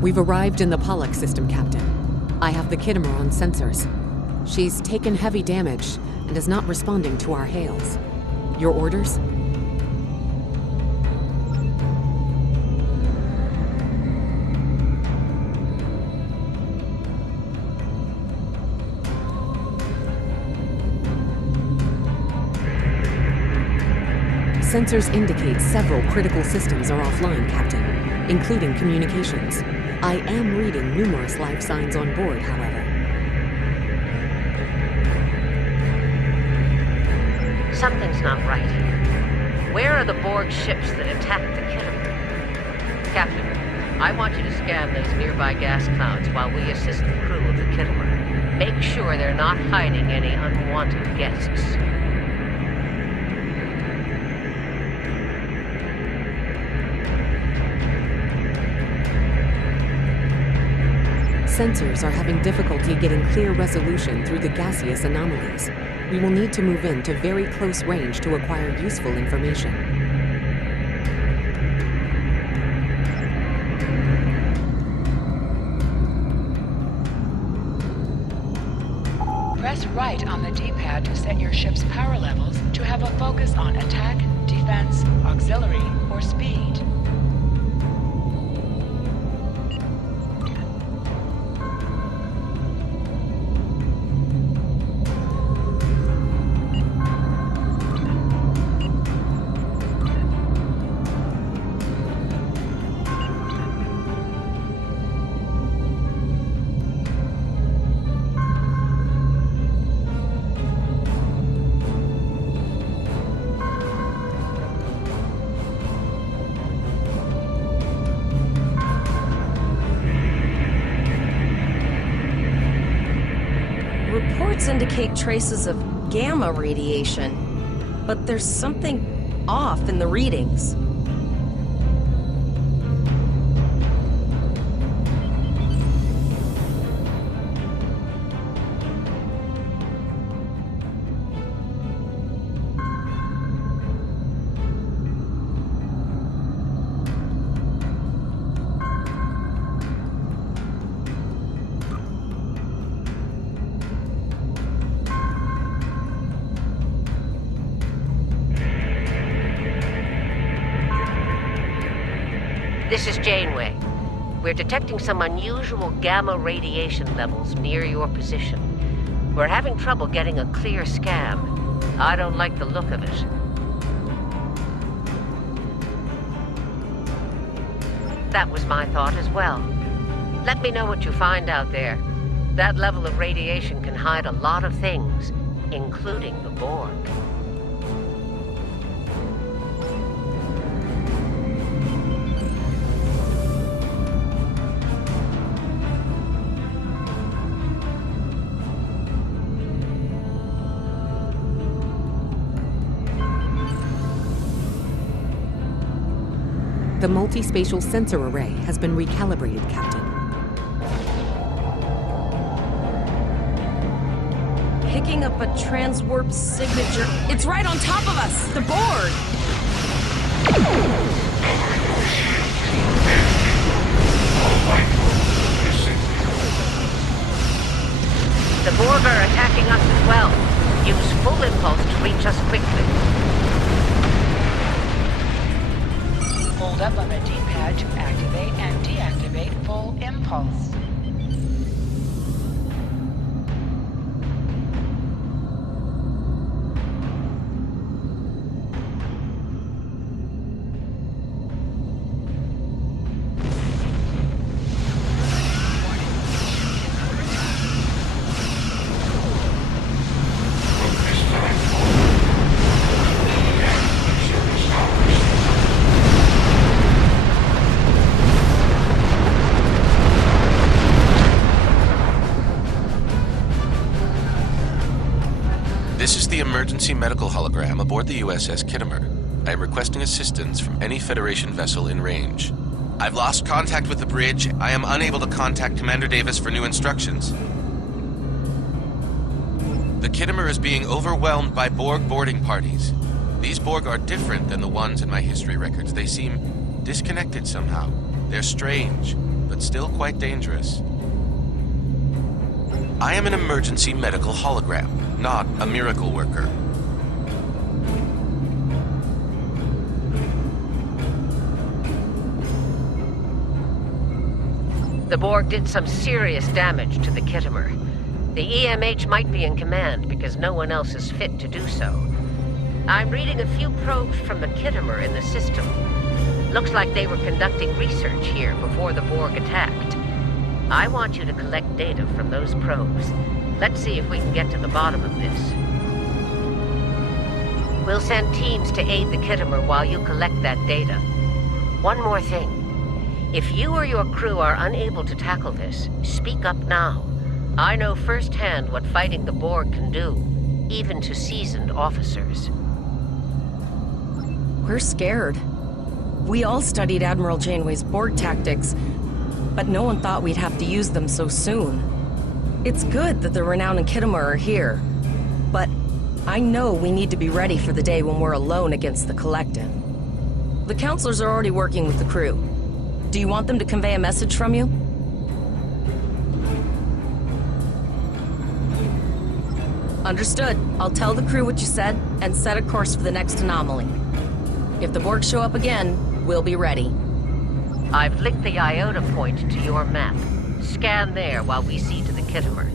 We've arrived in the Pollux system, Captain. I have the Kittimer on sensors. She's taken heavy damage and is not responding to our hails. Your orders? Sensors indicate several critical systems are offline, Captain, including communications. I am reading numerous life signs on board, however. Something's not right here. Where are the Borg ships that attacked the Kittimer? Captain, I want you to scan those nearby gas clouds while we assist the crew of the Kittimer. Make sure they're not hiding any unwanted guests. Sensors are having difficulty getting clear resolution through the gaseous anomalies. We will need to move in to very close range to acquire useful information. Press right on the D-pad to set your ship's power levels to have a focus on attack, defense, auxiliary, or speed. Reports indicate traces of gamma radiation, but there's something off in the readings. This is Janeway. We're detecting some unusual gamma radiation levels near your position. We're having trouble getting a clear scan. I don't like the look of it. That was my thought as well. Let me know what you find out there. That level of radiation can hide a lot of things, including the Borg. The multi-spatial sensor array has been recalibrated, Captain. Picking up a transwarp signature. It's right on top of us! The Borg! The Borg are attacking us as well. Use full impulse to reach us quickly. Hold up on the D-pad to activate and deactivate full impulse. This is the emergency medical hologram aboard the USS Kittimer. I am requesting assistance from any Federation vessel in range. I've lost contact with the bridge. I am unable to contact Commander Davis for new instructions. The Kittimer is being overwhelmed by Borg boarding parties. These Borg are different than the ones in my history records. They seem disconnected somehow. They're strange. but still quite dangerous. I am an emergency medical hologram, not a miracle worker. The Borg did some serious damage to the Kittimer. The EMH might be in command because no one else is fit to do so. I'm reading a few probes from the Kittimer in the system. Looks like they were conducting research here before the Borg attacked. I want you to collect data from those probes. Let's see if we can get to the bottom of this. We'll send teams to aid the Kittimer while you collect that data. One more thing. If you or your crew are unable to tackle this, speak up now. I know firsthand what fighting the Borg can do, even to seasoned officers. We're scared. We all studied Admiral Janeway's Borg tactics, but no one thought we'd have to use them so soon. It's good that the Renown and Kittimer are here, but I know we need to be ready for the day when we're alone against the Collective. The counselors are already working with the crew. Do you want them to convey a message from you? Understood. I'll tell the crew what you said and set a course for the next anomaly. If the Borg show up again, we'll be ready. I've linked the Iota point to your map. Scan there while we see to the Kittimer.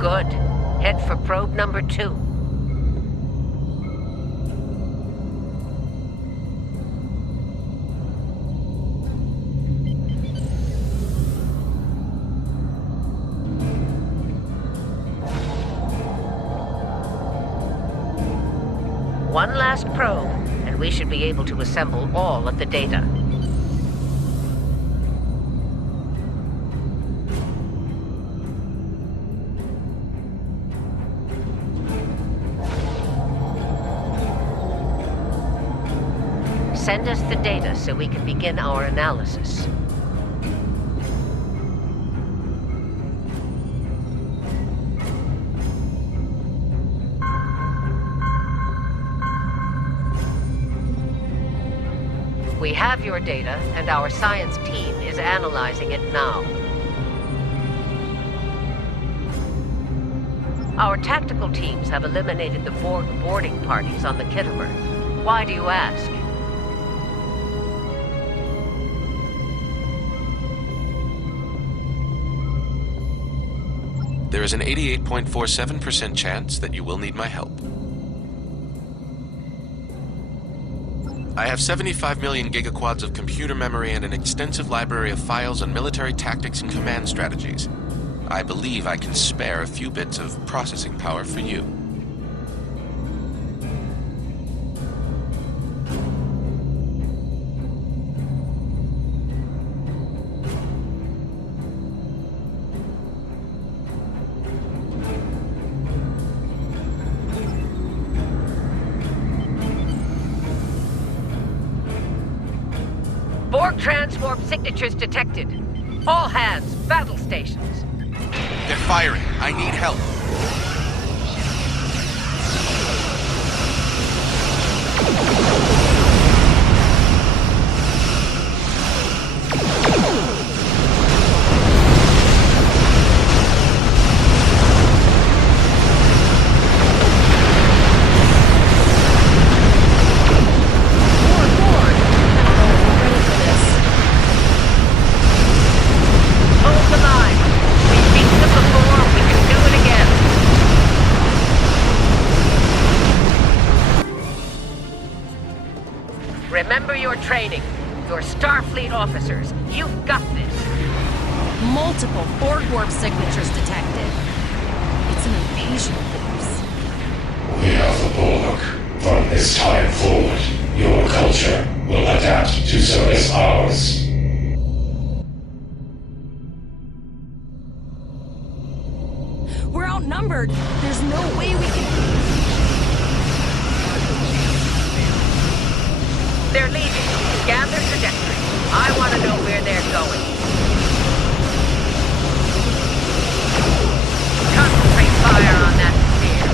Good. Head for probe number 2. One last probe, and we should be able to assemble all of the data. Send us the data so we can begin our analysis. We have your data, and our science team is analyzing it now. Our tactical teams have eliminated the Borg boarding parties on the Kittimer. Why do you ask? There is an 88.47% chance that you will need my help. I have 75 million gigaquads of computer memory and an extensive library of files on military tactics and command strategies. I believe I can spare a few bits of processing power for you. Borg transwarp signatures detected. All hands, battle stations. They're firing. I need help. Hold the line. We've beaten them before, we can do it again. Remember your training. You're Starfleet officers. You've got this. Multiple Borg warp signatures detected. It's an invasion force. We are the Borg. From this time forward, your culture will adapt to service ours. We're outnumbered. There's no way we can... They're leaving. Scan their trajectory. I want to know where they're going. Concentrate fire on that sphere.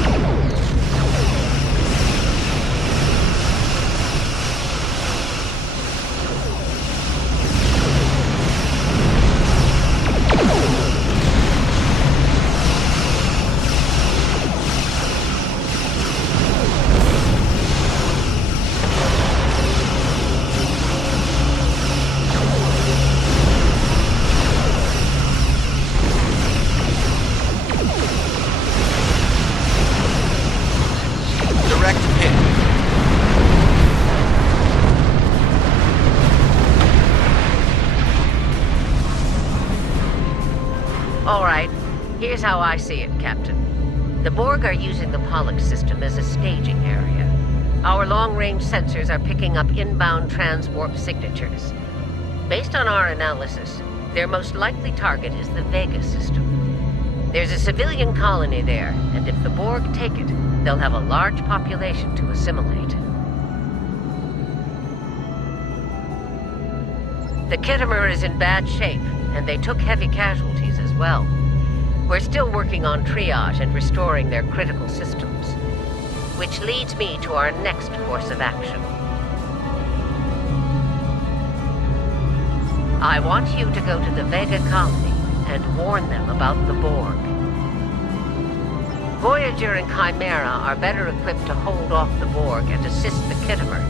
Direct hit. All right. Here's how I see it, Captain. The Borg are using the Pollux system as a staging area. Our long-range sensors are picking up inbound transwarp signatures. Based on our analysis, their most likely target is the Vega system. There's a civilian colony there, and if the Borg take it, they'll have a large population to assimilate. The Kittimer is in bad shape, and they took heavy casualties as well. We're still working on triage and restoring their critical systems. Which leads me to our next course of action. I want you to go to the Vega colony and warn them about the Borg. Voyager and Chimera are better equipped to hold off the Borg and assist the Kittimer.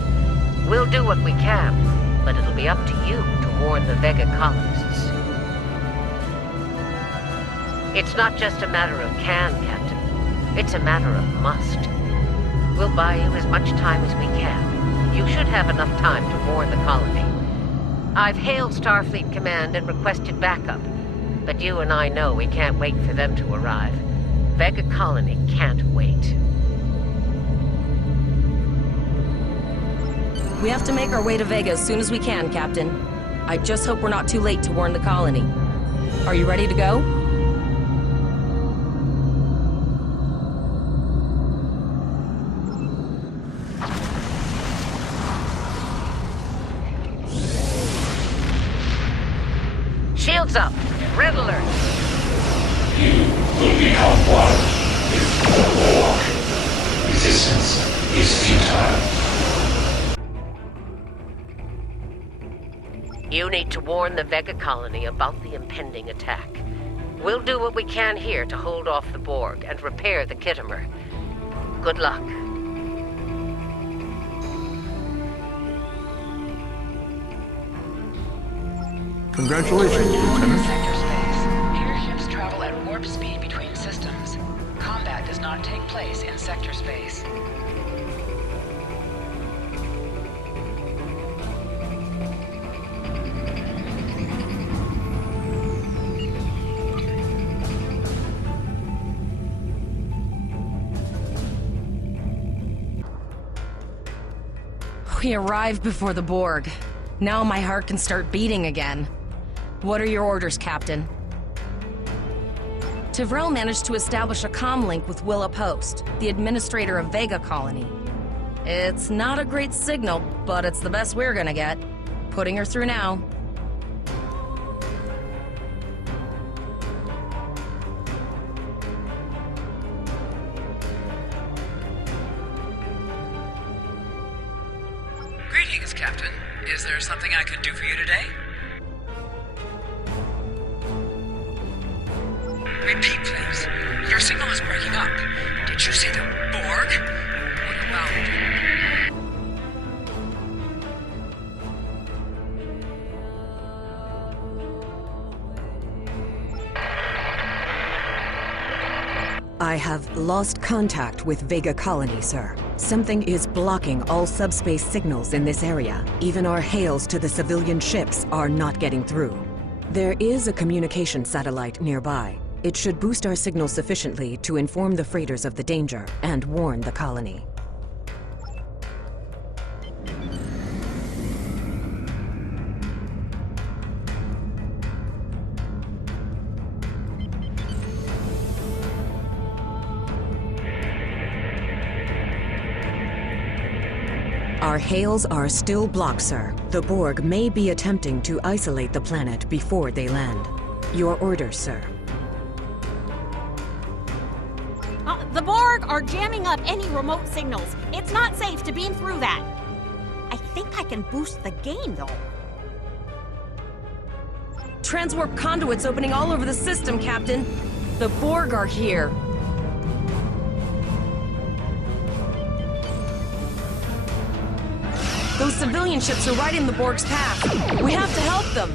We'll do what we can, but it'll be up to you to warn the Vega colonists. It's not just a matter of can, Captain. It's a matter of must. We'll buy you as much time as we can. You should have enough time to warn the colony. I've hailed Starfleet Command and requested backup, but you and I know we can't wait for them to arrive. Vega Colony can't wait. We have to make our way to Vega as soon as we can, Captain. I just hope we're not too late to warn the colony. Are you ready to go? Shields up! Red alert! You will become one with the Borg. Resistance is futile. You need to warn the Vega colony about the impending attack. We'll do what we can here to hold off the Borg and repair the Kittimer. Good luck. Congratulations, Lieutenant. Sector space. Airships travel at warp speed between systems. Combat does not take place in sector space. We arrived before the Borg. Now my heart can start beating again. What are your orders, Captain? Tivrel managed to establish a comm link with Willa Post, the administrator of Vega Colony. It's not a great signal, but it's the best we're gonna get. Putting her through now. Greetings, Captain. Is there something I can do for you today? Repeat, please. Your signal is breaking up. Did you say the Borg? What about... I have lost contact with Vega Colony, sir. Something is blocking all subspace signals in this area. Even our hails to the civilian ships are not getting through. There is a communication satellite nearby. It should boost our signal sufficiently to inform the freighters of the danger and warn the colony. Our hails are still blocked, sir. The Borg may be attempting to isolate the planet before they land. Your orders, sir. The Borg are jamming up any remote signals. It's not safe to beam through that. I think I can boost the gain, though. Transwarp conduits opening all over the system, Captain. The Borg are here. Those civilian ships are right in the Borg's path. We have to help them.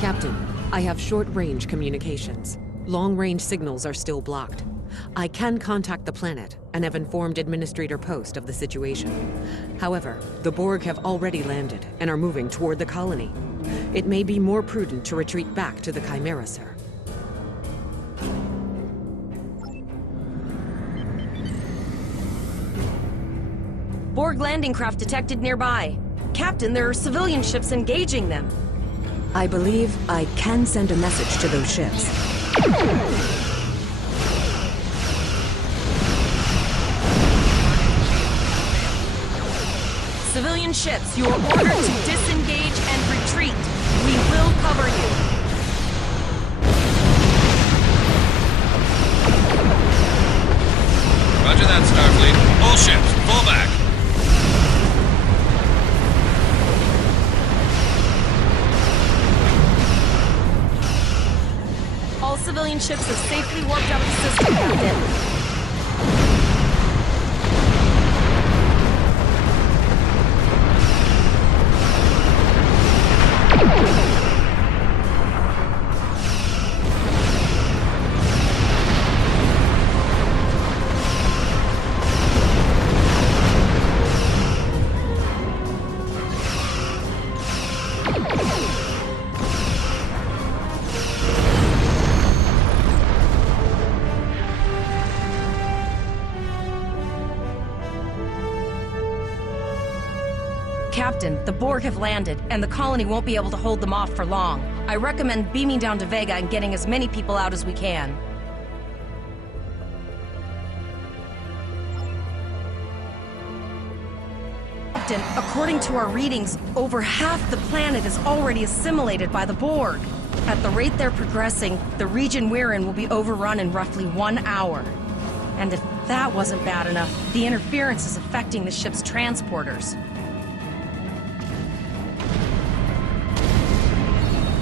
Captain, I have short-range communications. Long-range signals are still blocked. I can contact the planet and have informed Administrator Post of the situation. However, the Borg have already landed and are moving toward the colony. It may be more prudent to retreat back to the Chimera, sir. Borg landing craft detected nearby. Captain, there are civilian ships engaging them. I believe I can send a message to those ships. Civilian ships, you are ordered to disengage and retreat. We will cover you. Roger that, Starfleet. All ships, fall back. All civilian ships have safely warped out of the system, Captain. Captain, the Borg have landed, and the colony won't be able to hold them off for long. I recommend beaming down to Vega and getting as many people out as we can. Captain, according to our readings, over half the planet is already assimilated by the Borg. At the rate they're progressing, the region we're in will be overrun in roughly 1 hour. And if that wasn't bad enough, the interference is affecting the ship's transporters.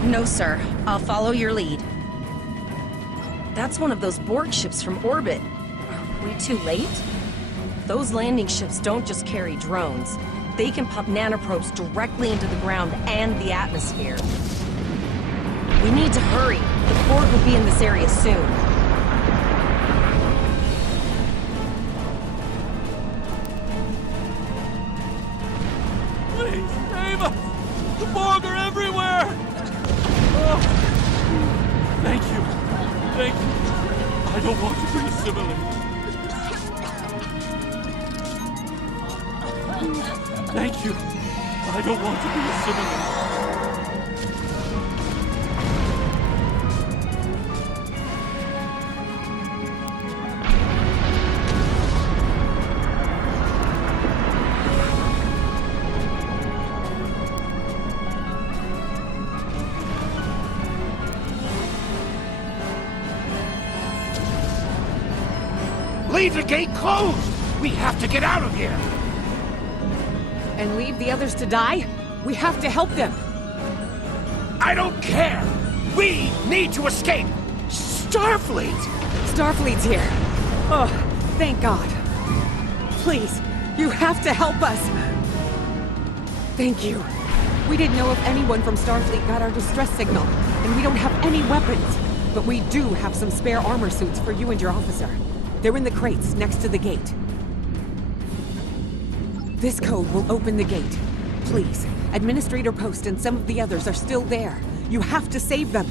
No, sir. I'll follow your lead. That's one of those Borg ships from orbit. Are we too late? Those landing ships don't just carry drones. They can pump nanoprobes directly into the ground and the atmosphere. We need to hurry. The Borg will be in this area soon. Please, save us! The Borg are everywhere! Oh. Thank you. Thank you. I don't want to be assimilated. Thank you. I don't want to be assimilated. Leave the gate closed! We have to get out of here! And leave the others to die? We have to help them! I don't care! We need to escape! Starfleet! Starfleet's here. Oh, thank God. Please, you have to help us! Thank you. We didn't know if anyone from Starfleet got our distress signal, and we don't have any weapons. But we do have some spare armor suits for you and your officer. They're in the crates next to the gate. This code will open the gate. Please, Administrator Post and some of the others are still there. You have to save them.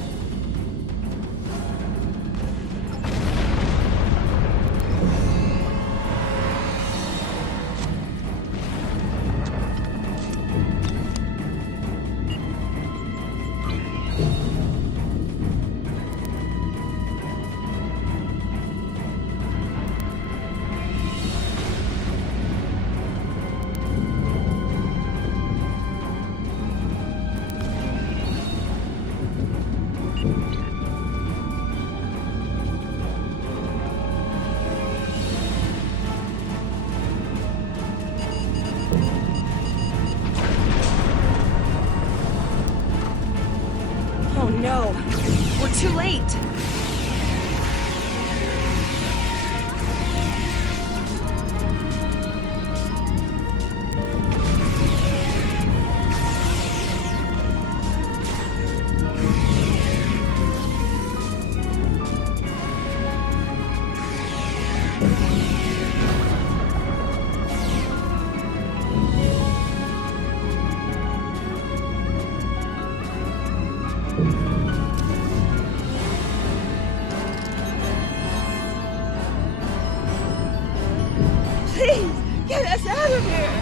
Oh no, we're too late. Please, get us out of here!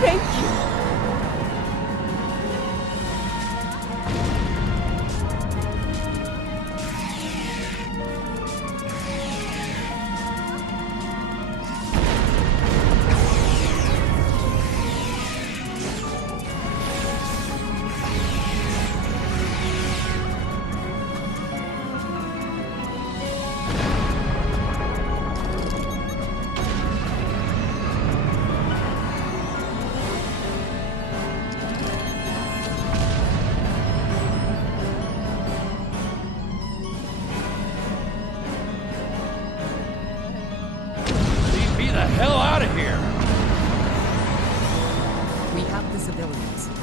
Thank you.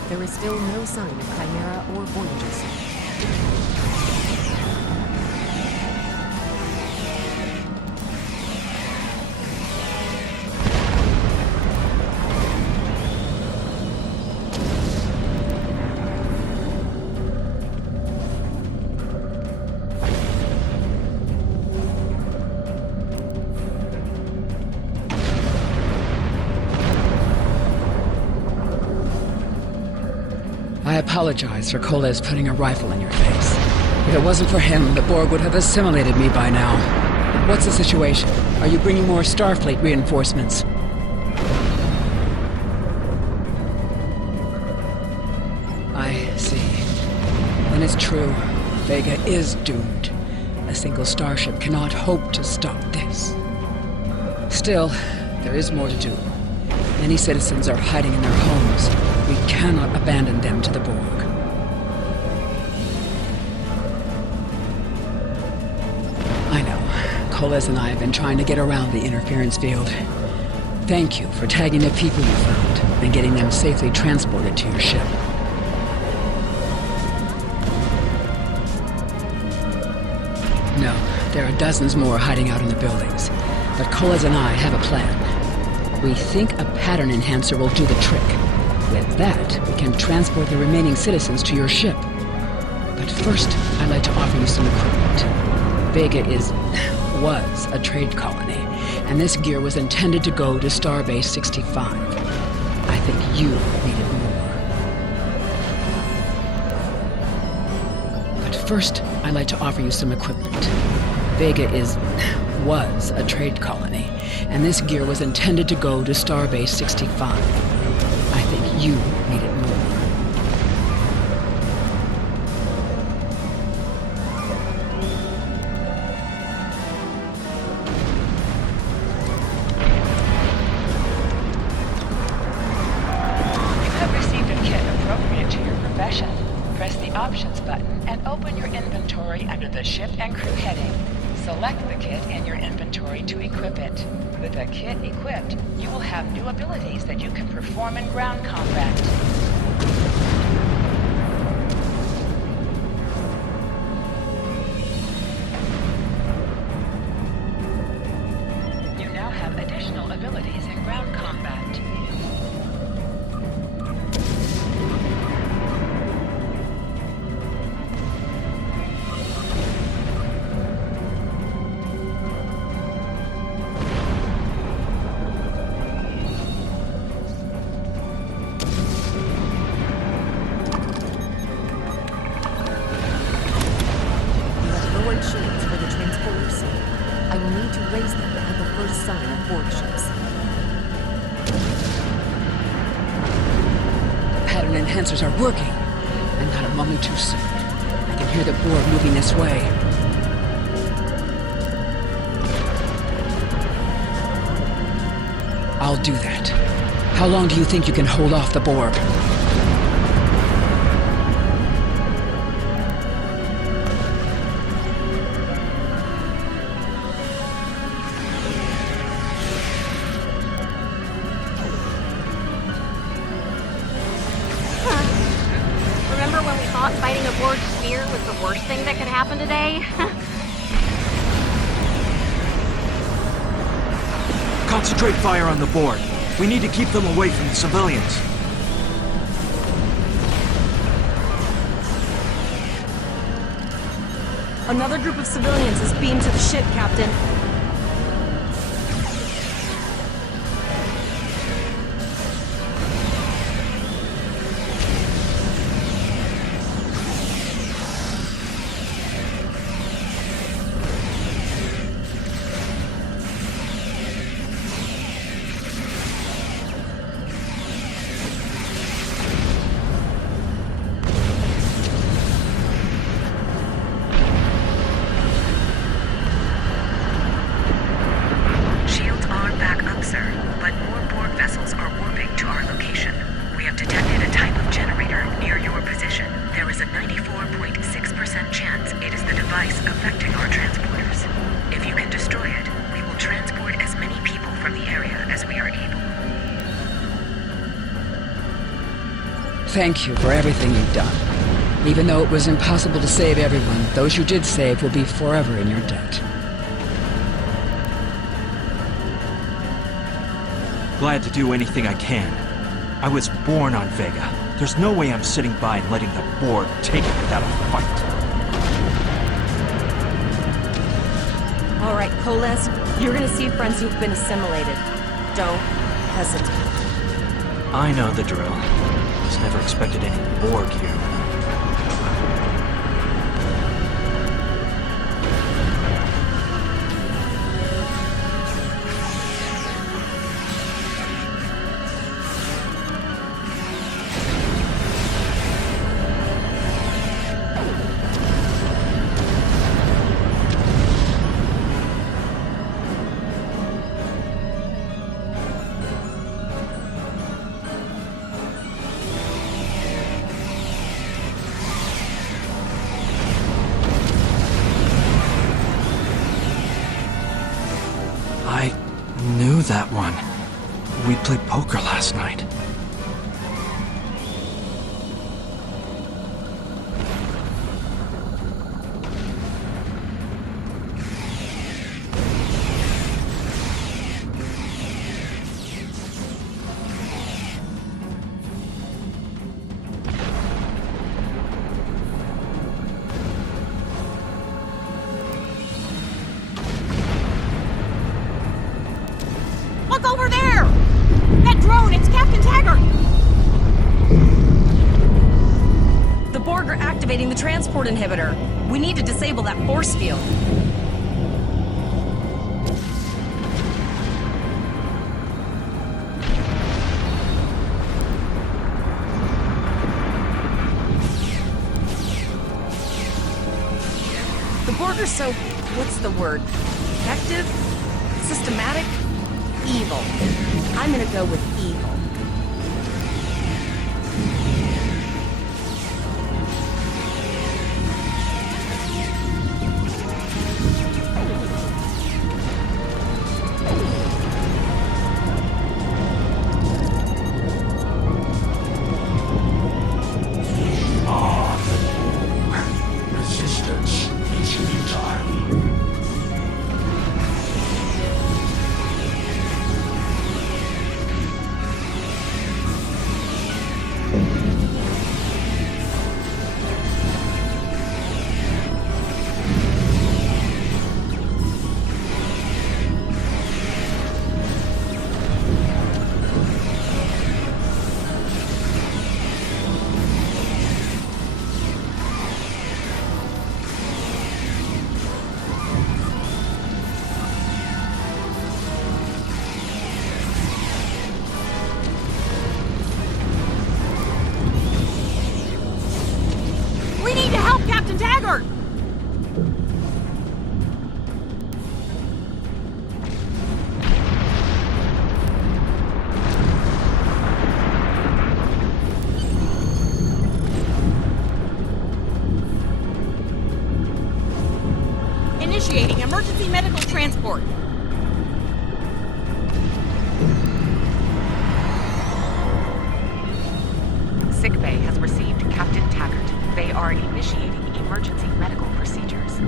There is still no sign of Chimera or Voyagers. I apologize for Koles putting a rifle in your face. If it wasn't for him, the Borg would have assimilated me by now. What's the situation? Are you bringing more Starfleet reinforcements? I see. is true. Vega is doomed. A single starship cannot hope to stop this. Still, there is more to do. Many citizens are hiding in their homes. We cannot abandon them to the Borg. I know. Koles and I have been trying to get around the interference field. Thank you for tagging the people you found and getting them safely transported to your ship. No, there are dozens more hiding out in the buildings. But Koles and I have a plan. We think a pattern enhancer will do the trick. With that, we can transport the remaining citizens to your ship. But first, I'd like to offer you some equipment. Vega was a trade colony, and this gear was intended to go to Starbase 65. I think you need it more. But first, I'd like to offer you some equipment. Vega was a trade colony, and this gear was intended to go to Starbase 65. I think you need it more. You have received a kit appropriate to your profession. Press the Options button and open your inventory under the Ship and Crew heading. Select the kit in your inventory to equip it. With a kit equipped, you will have new abilities that you can perform in ground combat. You now have additional abilities in ground combat. Shields for the transporter suit. I will need to raise them at the first sign of Borg ships. The pattern enhancers are working, and not a moment too soon. I can hear the Borg moving this way. I'll do that. How long do you think you can hold off the Borg? Fighting a Borg sphere was the worst thing that could happen today. Concentrate fire on the Borg. We need to keep them away from the civilians. Another group of civilians is beamed to the ship, Captain. Thank you for everything you've done. Even though it was impossible to save everyone, those you did save will be forever in your debt. Glad to do anything I can. I was born on Vega. There's no way I'm sitting by and letting the Borg take it without a fight. All right, Koles, you're gonna see friends who've been assimilated. Don't hesitate. I know the drill. Just never expected any Borg here. knew that one. We played poker last night. Look over there! That drone, it's Captain Taggart! The Borg are activating the transport inhibitor. We need to disable that force field. The Borg are so... what's the word? Effective? Systematic? Evil. I'm gonna go with evil. Resistance is futile. We need to help Captain Taggart! Initiating emergency medical transport. Sickbay has received Captain Taggart. They are initiating emergency medical procedures.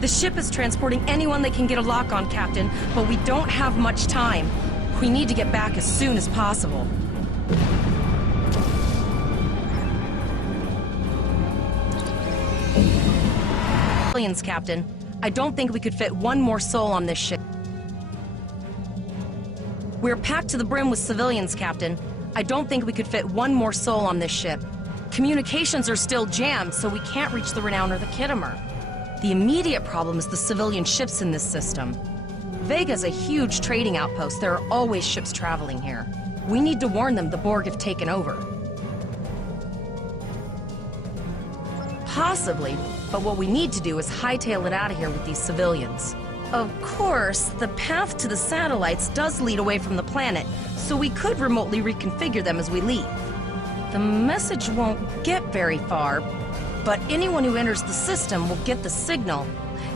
The ship is transporting anyone they can get a lock on, Captain, but we don't have much time. We need to get back as soon as possible. Civilians, Captain. I don't think we could fit one more soul on this ship. We're packed to the brim with civilians, Captain. I don't think we could fit one more soul on this ship. Communications are still jammed, so we can't reach the Renown or the Kittimer. The immediate problem is the civilian ships in this system. Vega's a huge trading outpost. There are always ships traveling here. We need to warn them the Borg have taken over. Possibly, but what we need to do is hightail it out of here with these civilians. Of course, the path to the satellites does lead away from the planet, so we could remotely reconfigure them as we leave. The message won't get very far, but anyone who enters the system will get the signal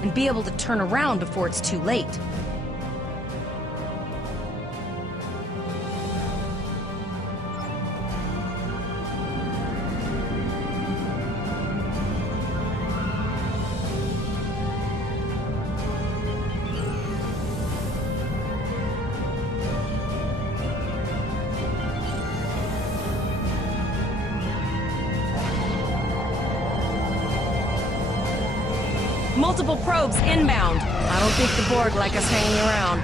and be able to turn around before it's too late. Multiple probes inbound. I don't think the Borg like us hanging around.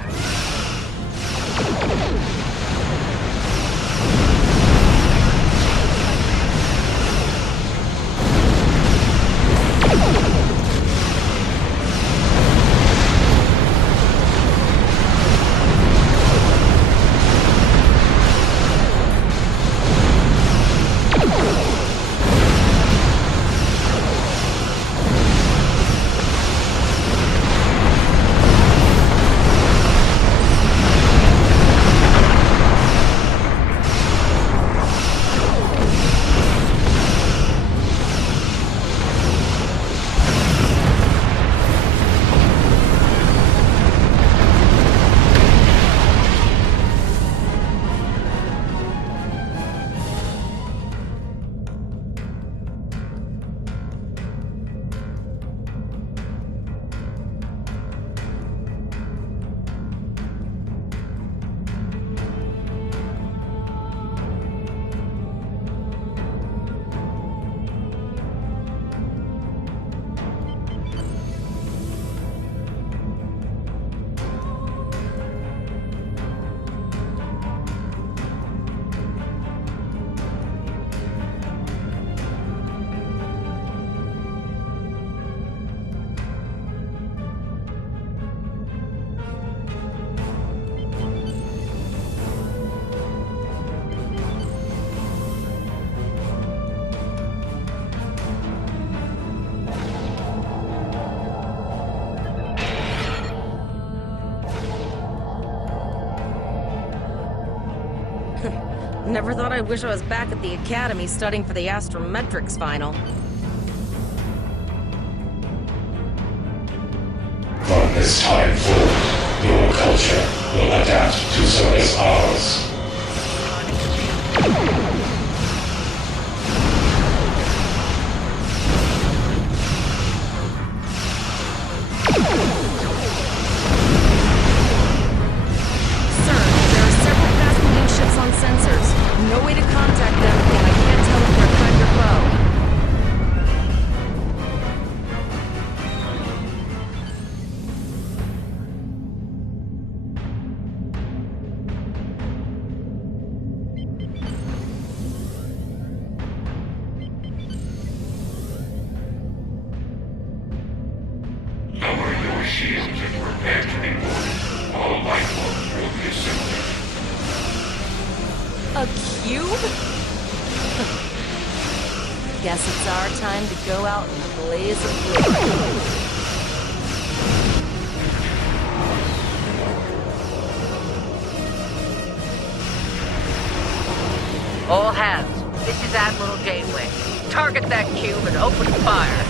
Never thought I'd wish I was back at the academy studying for the astrometrics final. From this time forward, your culture will adapt to service ours. No way to contact them, and I can't tell if they're friend or foe. Lower your shields and prepare to be boarded. All life forms will be assembled. A cube? Guess it's our time to go out in a blaze of glory. All hands, this is Admiral Janeway. Target that cube and open fire.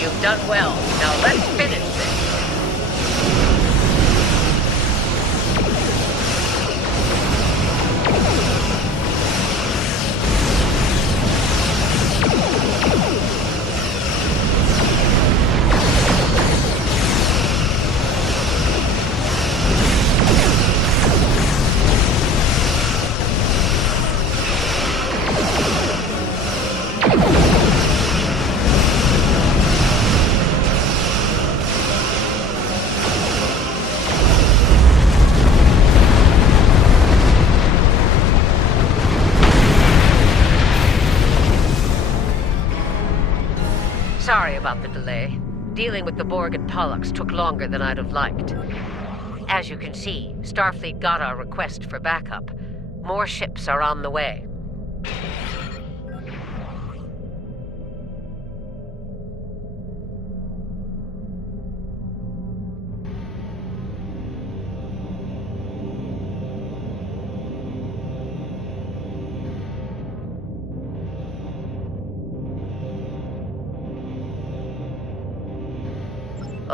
You've done well. Now let's finish this. Sorry about the delay. Dealing with the Borg and Pollux took longer than I'd have liked. As you can see, Starfleet got our request for backup. More ships are on the way.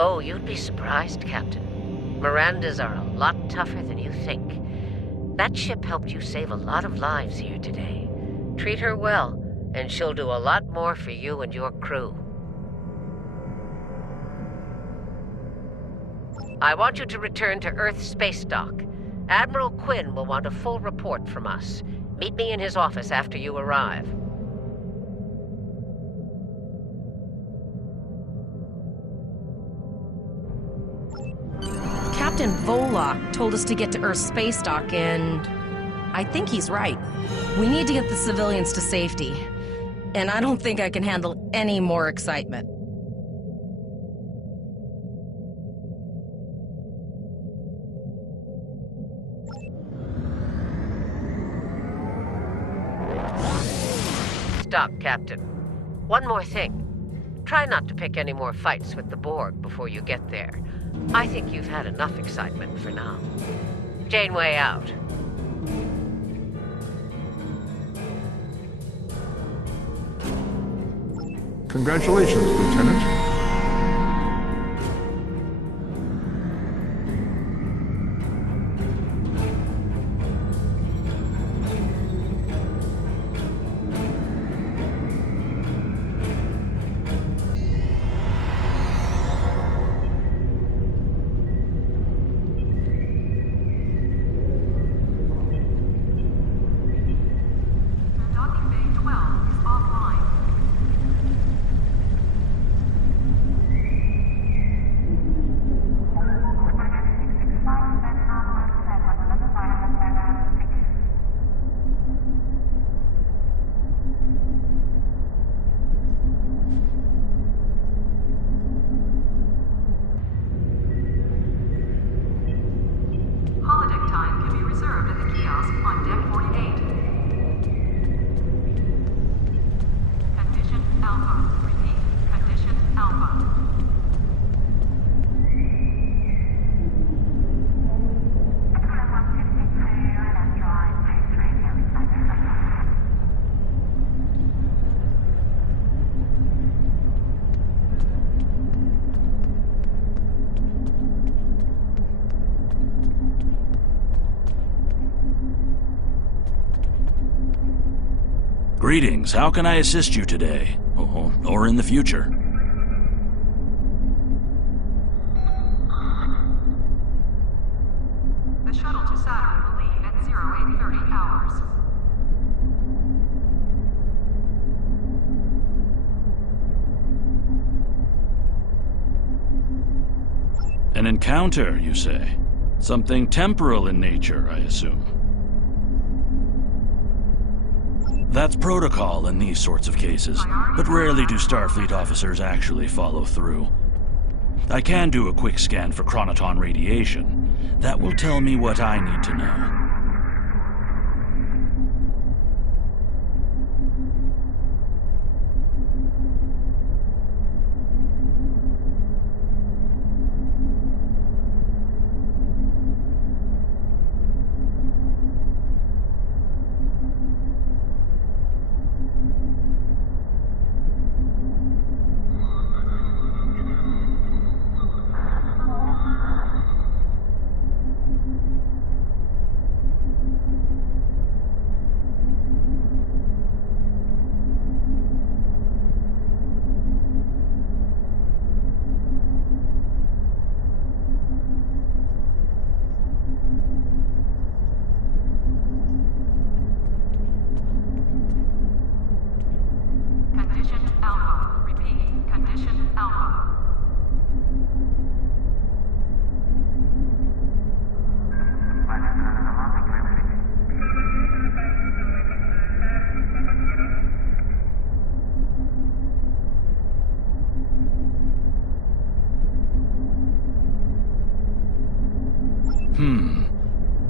Oh, you'd be surprised, Captain. Mirandas are a lot tougher than you think. That ship helped you save a lot of lives here today. Treat her well, and she'll do a lot more for you and your crew. I want you to return to Earth space dock. Admiral Quinn will want a full report from us. Meet me in his office after you arrive. Captain Volok told us to get to Earth's space dock, and I think he's right. We need to get the civilians to safety, and I don't think I can handle any more excitement. Stop, Captain. One more thing. Try not to pick any more fights with the Borg before you get there. I think you've had enough excitement for now. Janeway out. Congratulations, Lieutenant. Greetings, how can I assist you today? Or in the future? The shuttle to Saturn will leave at 0830 hours. An encounter, you say? Something temporal in nature, I assume. That's protocol in these sorts of cases, but rarely do Starfleet officers actually follow through. I can do a quick scan for chronoton radiation. That will tell me what I need to know. Condition Alpha. Repeat. Condition Alpha.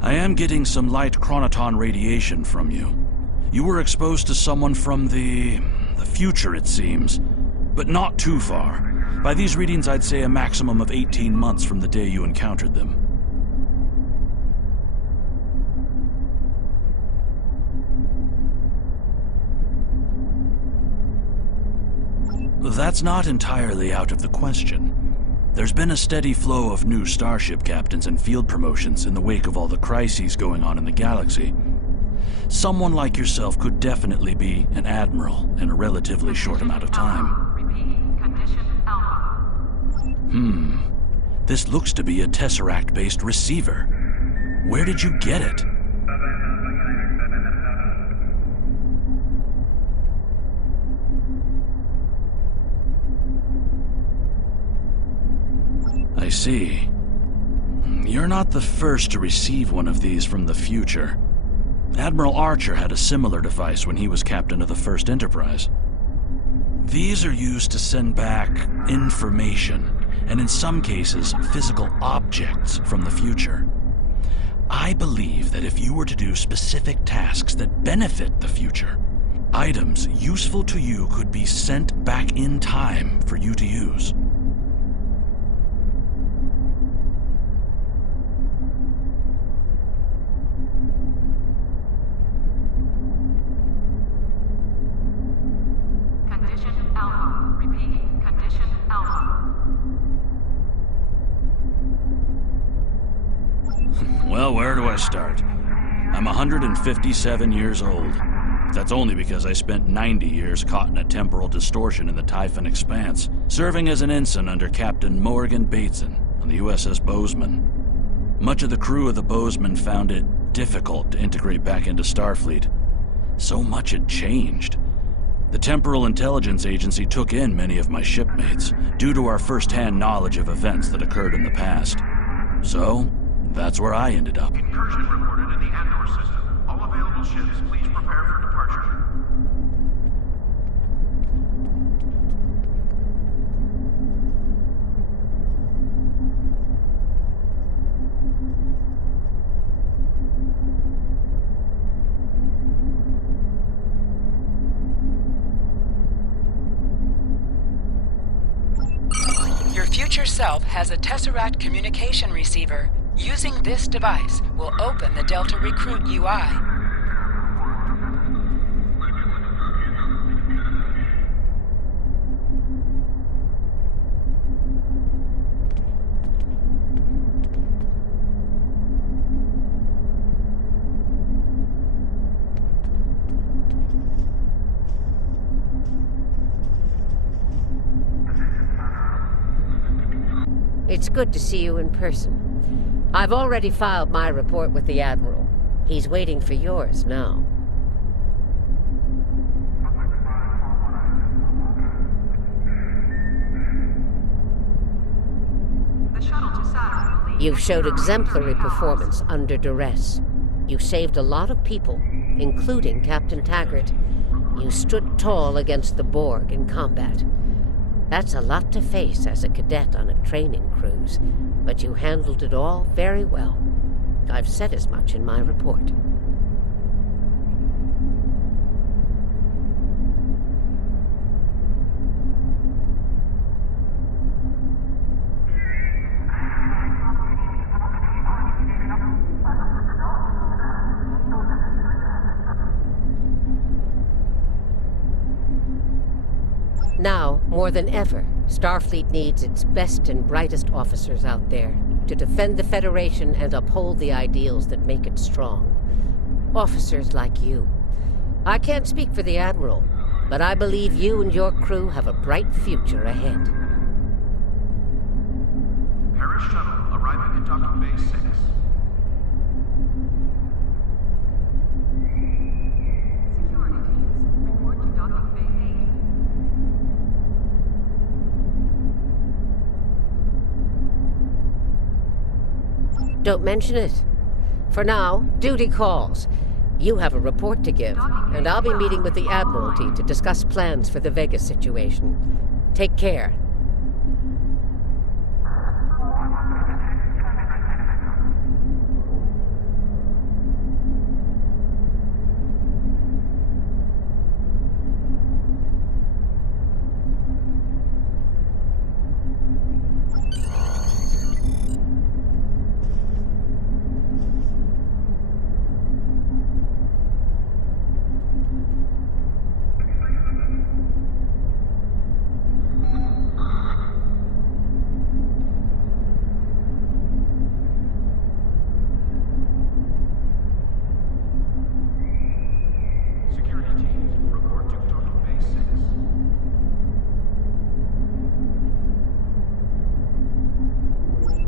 I am getting some light chronoton radiation from you. You were exposed to someone from the future, it seems. But not too far. By these readings, I'd say a maximum of 18 months from the day you encountered them. That's not entirely out of the question. There's been a steady flow of new starship captains and field promotions in the wake of all the crises going on in the galaxy. Someone like yourself could definitely be an admiral in a relatively short amount of time. Repeat. Condition Alpha. This looks to be a Tesseract-based receiver. Where did you get it? I see. You're not the first to receive one of these from the future. Admiral Archer had a similar device when he was captain of the First Enterprise. These are used to send back information, and in some cases, physical objects from the future. I believe that if you were to do specific tasks that benefit the future, items useful to you could be sent back in time for you to use. Condition Alpha. Repeat. Condition Alpha. Well, where do I start? I'm 157 years old. That's only because I spent 90 years caught in a temporal distortion in the Typhon Expanse, serving as an ensign under Captain Morgan Bateson on the USS Bozeman. Much of the crew of the Bozeman found it difficult to integrate back into Starfleet. So much had changed. The Temporal Intelligence Agency took in many of my shipmates, due to our first-hand knowledge of events that occurred in the past. So, that's where I ended up. Incursion reported in the Andor system. All available ships, please prepare for departure. Your future self has a Tesseract communication receiver. Using this device will open the Delta Recruit UI. It's good to see you in person. I've already filed my report with the Admiral. He's waiting for yours now. The shuttle to Saturn will leave. You've showed exemplary performance under duress. You saved a lot of people, including Captain Taggart. You stood tall against the Borg in combat. That's a lot to face as a cadet on a training cruise, but you handled it all very well. I've said as much in my report. Now, more than ever, Starfleet needs its best and brightest officers out there to defend the Federation and uphold the ideals that make it strong. Officers like you. I can't speak for the Admiral, but I believe you and your crew have a bright future ahead. Paris shuttle arriving at docking bay 6. Security teams, report to docking bay 8. Don't mention it. For now, duty calls. You have a report to give, and I'll be meeting with the Admiralty to discuss plans for the Vega situation. Take care.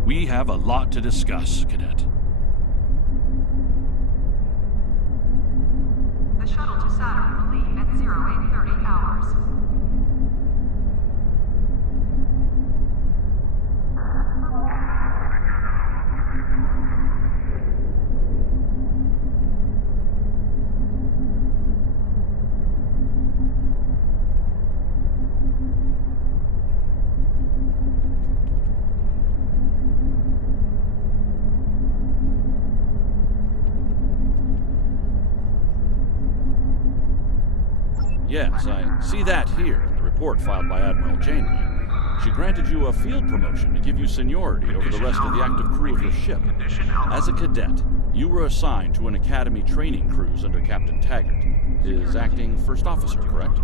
We have a lot to discuss, Cadet. The shuttle to Saturn will leave at 0830 hours. Yes, I see that here in the report filed by Admiral Janeway. She granted you a field promotion to give you seniority over the rest of the active crew of your ship. As a cadet, you were assigned to an Academy training cruise under Captain Taggart, his acting first officer, correct?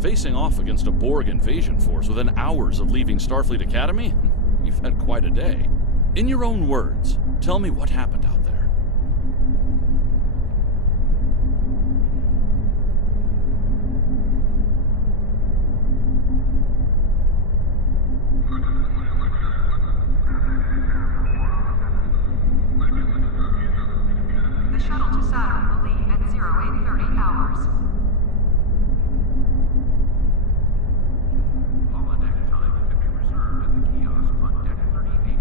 Facing off against a Borg invasion force within hours of leaving Starfleet Academy? You've had quite a day. In your own words, tell me what happened out there. The shuttle to Saturn will leave at 0830 hours. Holodeck time can be reserved at the kiosk on deck 38.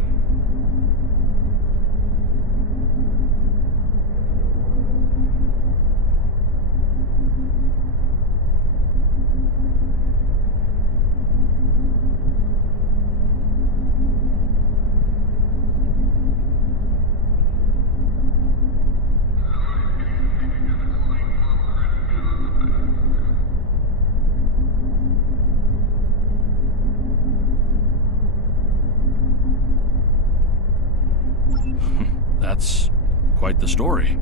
Quite the story.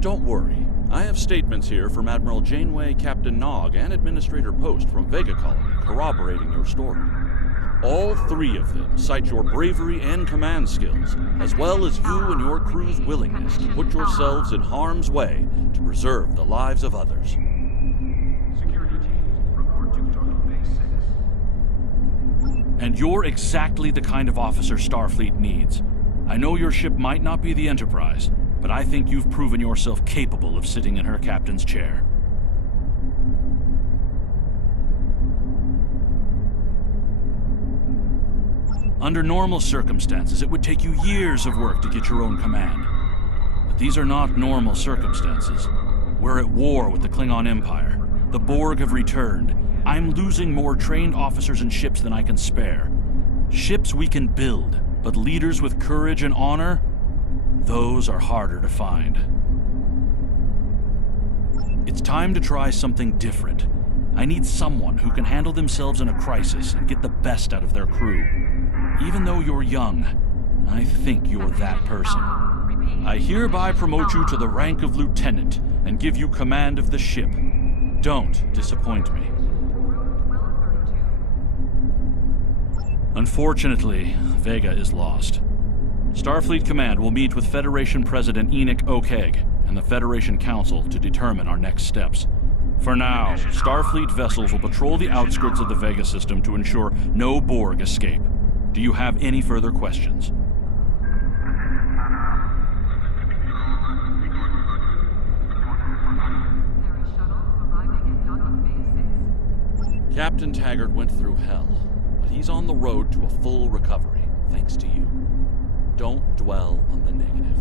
Don't worry. I have statements here from Admiral Janeway, Captain Nog, and Administrator Post from Vega Colony corroborating your story. All three of them cite your bravery and command skills, as well as you and your crew's willingness to put yourselves in harm's way to preserve the lives of others. Security teams, report to Total Base 6. And you're exactly the kind of officer Starfleet needs. I know your ship might not be the Enterprise, but I think you've proven yourself capable of sitting in her captain's chair. Under normal circumstances, it would take you years of work to get your own command. But these are not normal circumstances. We're at war with the Klingon Empire. The Borg have returned. I'm losing more trained officers and ships than I can spare. Ships we can build, but leaders with courage and honor? Those are harder to find. It's time to try something different. I need someone who can handle themselves in a crisis and get the best out of their crew. Even though you're young, I think you're that person. I hereby promote you to the rank of lieutenant and give you command of the ship. Don't disappoint me. Unfortunately, Vega is lost. Starfleet Command will meet with Federation President Enoch Okeg and the Federation Council to determine our next steps. For now, Starfleet vessels will patrol the outskirts of the Vega system to ensure no Borg escape. Do you have any further questions? Captain Taggart went through hell, but he's on the road to a full recovery, thanks to you. Don't dwell on the negative.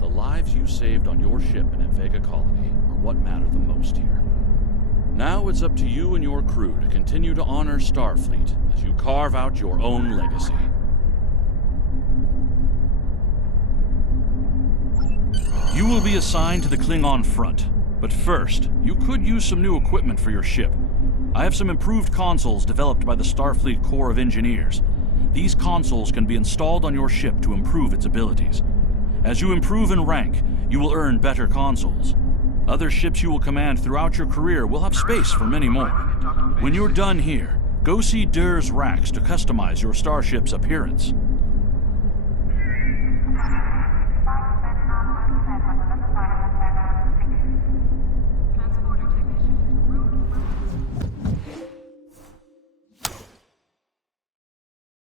The lives you saved on your ship and at Vega Colony are what matter the most here. Now it's up to you and your crew to continue to honor Starfleet as you carve out your own legacy. You will be assigned to the Klingon front, but first, you could use some new equipment for your ship. I have some improved consoles developed by the Starfleet Corps of Engineers. These consoles can be installed on your ship to improve its abilities. As you improve in rank, you will earn better consoles. Other ships you will command throughout your career will have space for many more. When you're done here, go see Durr's racks to customize your starship's appearance.